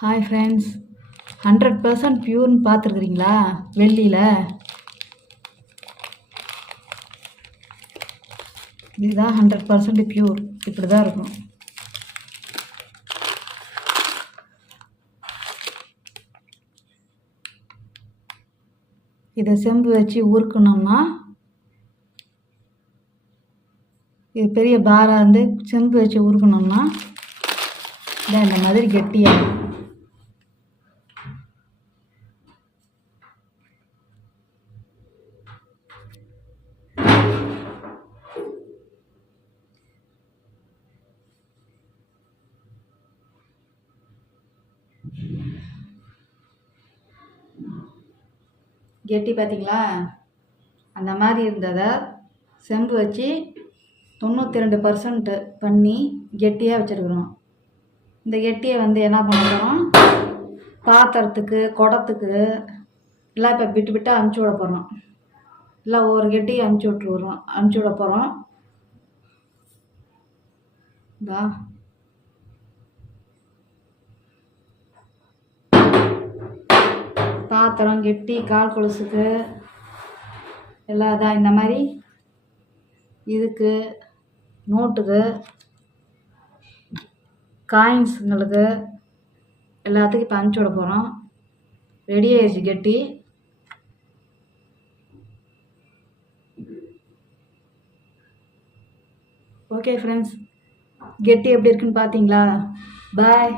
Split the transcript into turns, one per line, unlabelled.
Hi friends hundred percent ப்யூர்னு பார்த்துருக்குறீங்களா? வெள்ளியில்? இதுதான் ஹண்ட்ரட் பர்சன்ட் ப்யூர் இப்படி தான் இருக்கும். இதை செம்பு வச்சு உருக்கணும்னா இது பெரிய பாராக இருந்து செம்பு வச்சு உருக்கணும்னா இதான் இந்த மாதிரி கெட்டியாக கெட்டி பார்த்தீங்களா? அந்த மாதிரி இருந்ததை செம்பு வச்சு தொண்ணூற்றி ரெண்டு பர்சன்ட்டு பண்ணி கெட்டியாக வச்சுருக்குறோம். இந்த கெட்டியை வந்து என்ன பண்ணுறோம்? பாத்திரத்துக்கு குடத்துக்கு எல்லாம் இப்போ விட்டு விட்டு அனுப்பிச்சி விட போகிறோம் இல்லை ஒவ்வொரு கெட்டியை அனுப்பிச்சி விட்ருவோம் அனுப்பிச்சி விட போகிறோம் இதா பாத்திரம் கெட்டி கால் கொலுசுக்கு எல்லாம் இதான் இந்த மாதிரி. இதுக்கு நோட்டுக்கு காயின்ஸுங்களுக்கு எல்லாத்துக்கும் இப்போ அனுப்பிச்சி விட போகிறோம் ரெடி ஆயிடுச்சு கெட்டி. ஓகே ஃப்ரெண்ட்ஸ் கெட்டி எப்படி இருக்குன்னு பார்த்தீங்களா பாய்